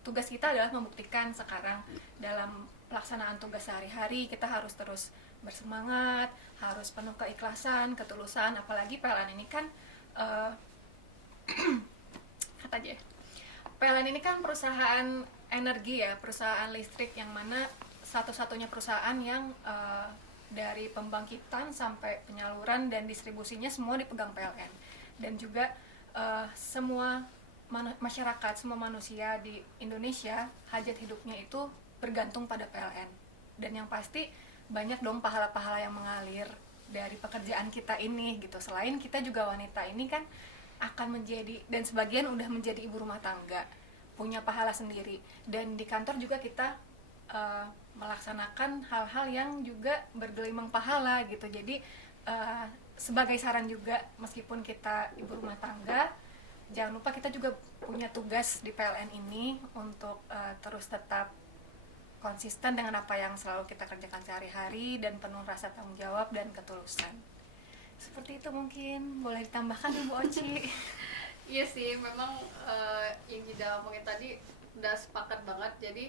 tugas kita adalah membuktikan sekarang dalam pelaksanaan tugas sehari-hari kita harus terus bersemangat, harus penuh keikhlasan, ketulusan. Apalagi PLN ini kan kata aja ya. PLN ini kan perusahaan energi ya, perusahaan listrik yang mana satu-satunya perusahaan yang dari pembangkitan sampai penyaluran dan distribusinya semua dipegang PLN. Dan juga semua masyarakat, semua manusia di Indonesia hajat hidupnya itu bergantung pada PLN. Dan yang pasti banyak dong pahala-pahala yang mengalir dari pekerjaan kita ini gitu. Selain kita juga wanita ini kan akan menjadi, dan sebagian udah menjadi ibu rumah tangga, punya pahala sendiri. Dan di kantor juga kita melaksanakan hal-hal yang juga bergelimang pahala gitu. Jadi sebagai saran juga, meskipun kita ibu rumah tangga, jangan lupa kita juga punya tugas di PLN ini untuk terus tetap konsisten dengan apa yang selalu kita kerjakan sehari-hari dan penuh rasa tanggung jawab dan ketulusan. Seperti itu mungkin. Boleh ditambahkan Ibu Oci? Iya sih, memang yang Jida omongin tadi udah sepakat banget. Jadi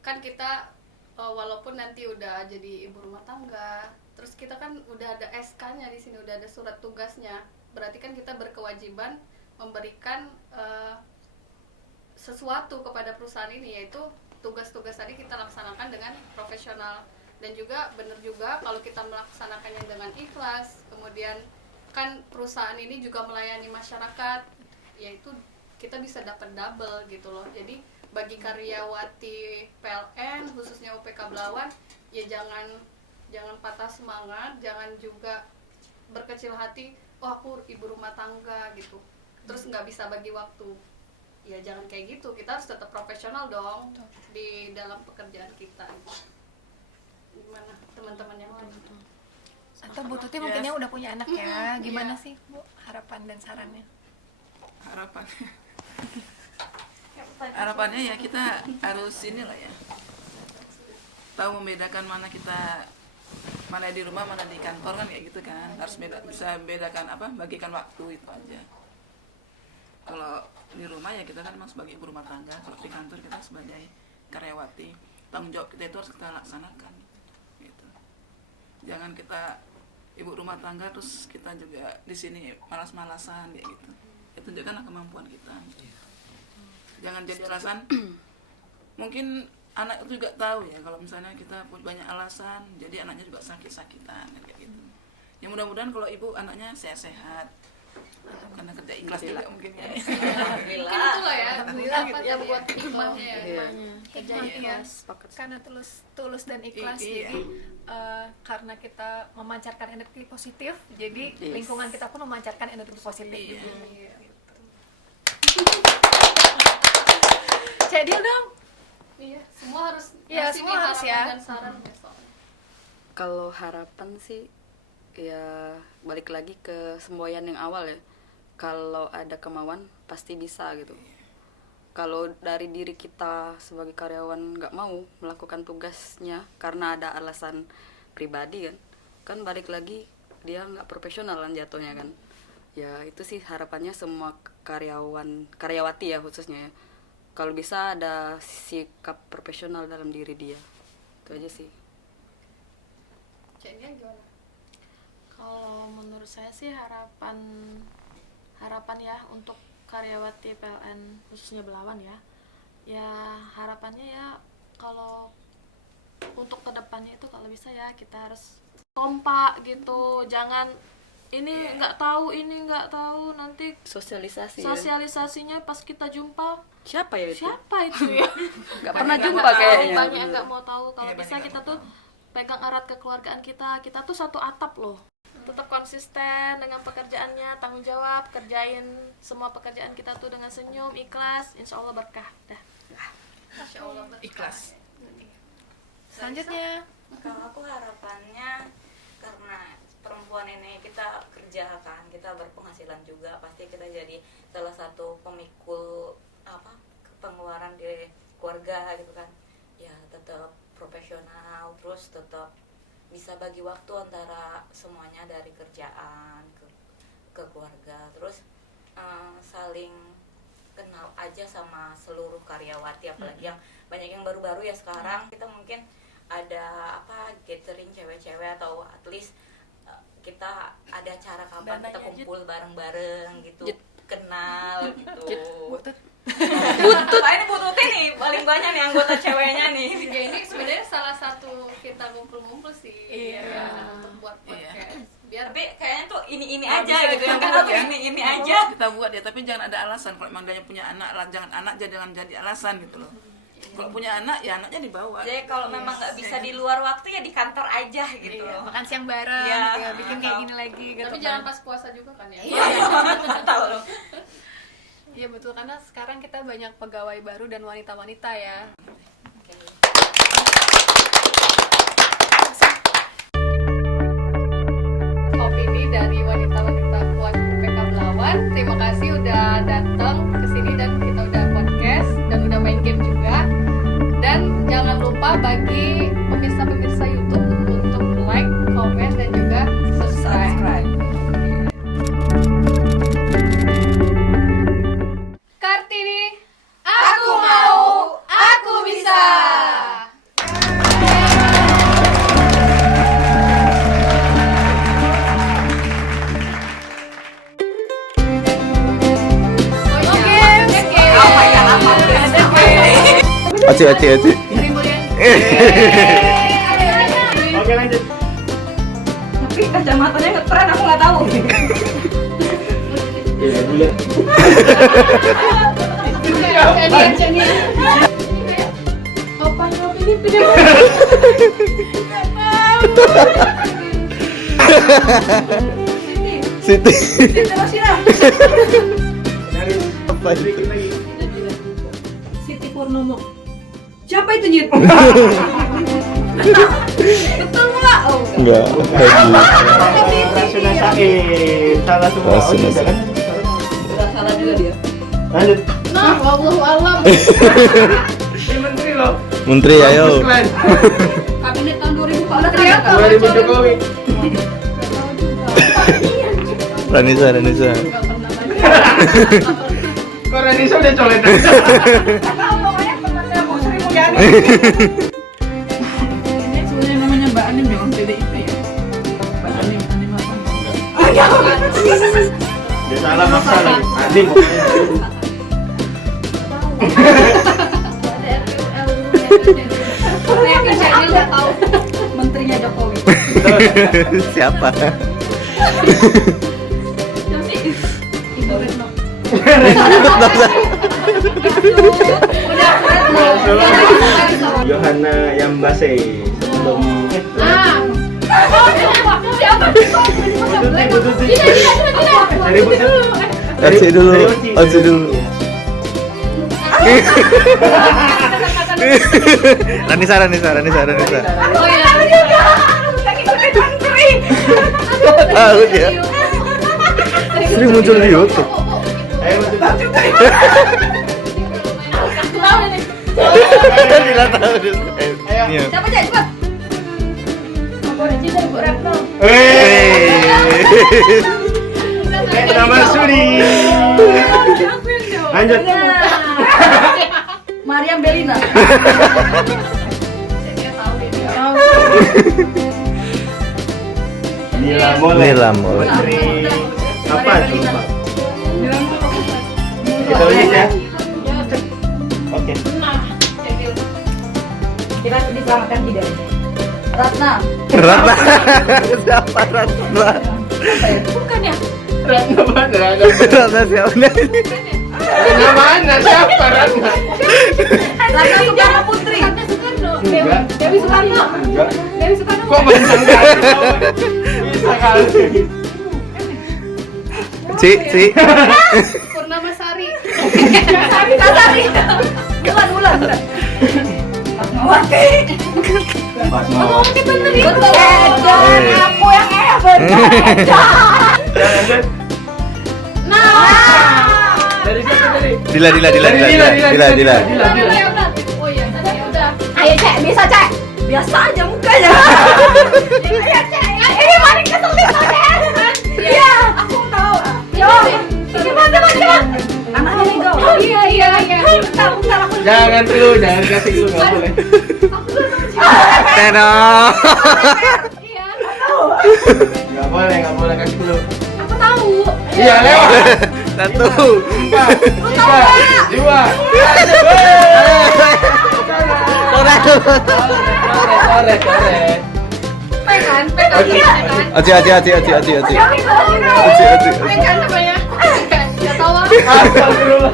kan kita walaupun nanti udah jadi ibu rumah tangga, terus kita kan udah ada SK-nya di sini, udah ada surat tugasnya. Berarti kan kita berkewajiban memberikan sesuatu kepada perusahaan ini, yaitu tugas-tugas tadi kita laksanakan dengan profesional. Dan juga benar juga kalau kita melaksanakannya dengan ikhlas, kemudian kan perusahaan ini juga melayani masyarakat, yaitu kita bisa dapat double gitu loh. Jadi bagi karyawati PLN khususnya UPK Belawan, ya jangan patah semangat, jangan juga berkecil hati, oh aku ibu rumah tangga gitu, terus nggak bisa bagi waktu. Ya jangan kayak gitu, kita harus tetap profesional dong di dalam pekerjaan kita. Gimana teman-teman yang lain? Atau Bu Tuti mungkinnya udah punya anak ya, gimana sih Bu harapan dan sarannya? Harapannya ya kita harus inilah ya, tahu membedakan mana di rumah, mana di kantor kan, kayak gitu kan. Harus bisa membedakan bagikan waktu itu aja. Kalau di rumah ya kita kan memang sebagai ibu rumah tangga, kalau di kantor kita sebagai karyawati, tanggung jawab kita itu harus kita laksanakan gitu. Jangan kita ibu rumah tangga terus kita juga di sini malas-malasan kayak gitu. Ya tunjukkanlah kemampuan kita. Jangan jadi alasan. Mungkin anak itu juga tahu ya, kalau misalnya kita punya banyak alasan, jadi anaknya juga sakit-sakitan kayak gitu. Ya mudah-mudahan kalau ibu anaknya sehat-sehat, karena kerja ikhlas juga mungkin ya. Mungkin itulah ya, Alhamdulillah apa gitu ya, buat hikmahnya ya. Hikmahnya karena tulus dan ikhlas. Iya. Jadi karena kita memancarkan energi positif, jadi lingkungan kita pun memancarkan energi positif Iya. juga. Gitu. Jadi dong. Iya, semua harus Iya, ngasih semua nih harus harapan ya. dan saran besok. Kalau harapan sih ya balik lagi ke semboyan yang awal ya. Kalau ada kemauan pasti bisa gitu. Kalau dari diri kita sebagai karyawan nggak mau melakukan tugasnya karena ada alasan pribadi kan balik lagi dia nggak profesional kan jatuhnya kan. Ya itu sih harapannya semua karyawati ya khususnya ya. Kalau bisa ada sikap profesional dalam diri dia. Itu aja sih. Jadinya gimana? Kalau menurut saya sih harapan ya untuk karyawati PLN khususnya Belawan ya. Ya harapannya ya kalau untuk kedepannya itu kalau bisa ya kita harus kompak gitu. Jangan ini nggak tahu nanti sosialisasinya pas kita jumpa Siapa ya itu? siapa itu ya. Nggak pernah Banyak jumpa nggak tahu, kayaknya. Banyak yang nggak mau tahu. Kalau Iya, bisa banyak kita nggak tuh pegang erat kekeluargaan kita tuh satu atap loh. Tetap konsisten dengan pekerjaannya, tanggung jawab, kerjain semua pekerjaan kita tuh dengan senyum, ikhlas, insya Allah berkah dah. Masya Allah, Ikhlas. Selanjutnya, Kalau aku harapannya karena perempuan ini kita kerja kan, kita berpenghasilan juga, pasti kita jadi salah satu pemikul pengeluaran di keluarga gitu kan. Ya tetap profesional, terus tetap bisa bagi waktu antara semuanya dari kerjaan ke keluarga, terus saling kenal aja sama seluruh karyawati, apalagi yang banyak yang baru-baru ya sekarang. Kita mungkin ada gathering cewek-cewek atau at least kita ada acara kapan kita kumpul bareng-bareng gitu, kenal gitu. butut. Ini bututnya nih paling banyak nih anggota ceweknya nih. Ya, ini sebenarnya salah satu kita ngumpul-ngumpul sih. Iya. Ya, untuk buat podcast. Biar Tapi kayaknya tuh ini Nah, aja bisa gitu kita yang buat kita ya. ini aja. Kita buat ya, tapi jangan ada alasan. Kalau emang dia punya anak, jangan anak jangan jadi alasan gitu loh. Kalau punya anak ya anaknya dibawa. Jadi kalau memang nggak bisa di luar waktu ya di kantor aja gitu. Iya, makan siang bareng, Iya. gitu ya, bikin kayak gini lagi gitu. tapi jangan pas puasa juga kan ya. Nggak tahu loh. Iya betul, karena sekarang kita banyak pegawai baru dan wanita-wanita ya. Opini dari wanita-wanita kuat UPK Belawan. Terima kasih udah datang ke sini dan kita udah podcast dan udah main game juga. Dan jangan lupa bagi pemirsa-pemirsa YouTube untuk like, comment dan juga subscribe. Kartini, aku mau, aku bisa. Aci. Oke lanjut. Tapi kacamatanya ngetren, aku nggak tahu. Iya dulu. Siti. Dari Apa itu? sedikit lagi. Siti Purnomo. Siapa itu Nyit? Betul nggak? Oh, Enggak. Rasuna Said. Salah semua. Oh, Rasuna iya, Said. kan? udah salah juga dia. Lanjut. Nah, wallahu alam. Ini menteri loh. Menteri ayo. Klan. Kabinet tahun 2000 Pak. 2000 Jokowi. Ranisa. Kok Ranisa udah colet? Ini sebenarnya namanya Mbak Anim ya, PDIP ya. Mbak Anim apa? Dia salah maksa lagi. Adim. Saya udah tahu. Menterinya Jokowi. Siapa? Ibu Retno. Yohana Yambase. Sebelum dari butut. Aci dulu. Ranisa. Tahu dia. Sering muncul di YouTube. Ayo butut. Tidak tahu. Iya. Siapa aja cepat. Nama Sudi. Lanjut. Mariam Belina. Nila mulai. Nila mulai. Putri. Apa tuh, Pak? Kita lanjut ya. Oke. Kita diselamatkan tidak. Ratna. Ratna. Siapa Ratna? Bukan ya? Ratna mana? Ratna siapa? Ratna mana? Siapa Ratna? Ratna Soekarno Putri. Ratna Soekarno. Enggak. Dewi Soekarno. Enggak. Dewi Soekarno. Kok banyak kali? Bisa kali. Ci. Purnama Sari. Kasari. Bulan. Fatmawati. Fatmawati. Betul. Edan. Aku yang bener. Edan. Dari siapa tadi? Dila. Oh iya, tadi udah. Ayo Cek, bisa Cek. Biasa aja mukanya. Ayo Cek. Ini paling kesulitan Cek. Iya, aku tahu. Yo, gimana? Anaknya nih Go. Iya. Bentar aku. Jangan dulu, jangan kasih dulu, nggak boleh. Teno. Nggak boleh kasih dulu. Aku tahu. Iya, lewat. 1, 4, 3, 2, 1. Coret. Pekan. Aci. Pekan namanya. Gak tahu. Astagfirullah.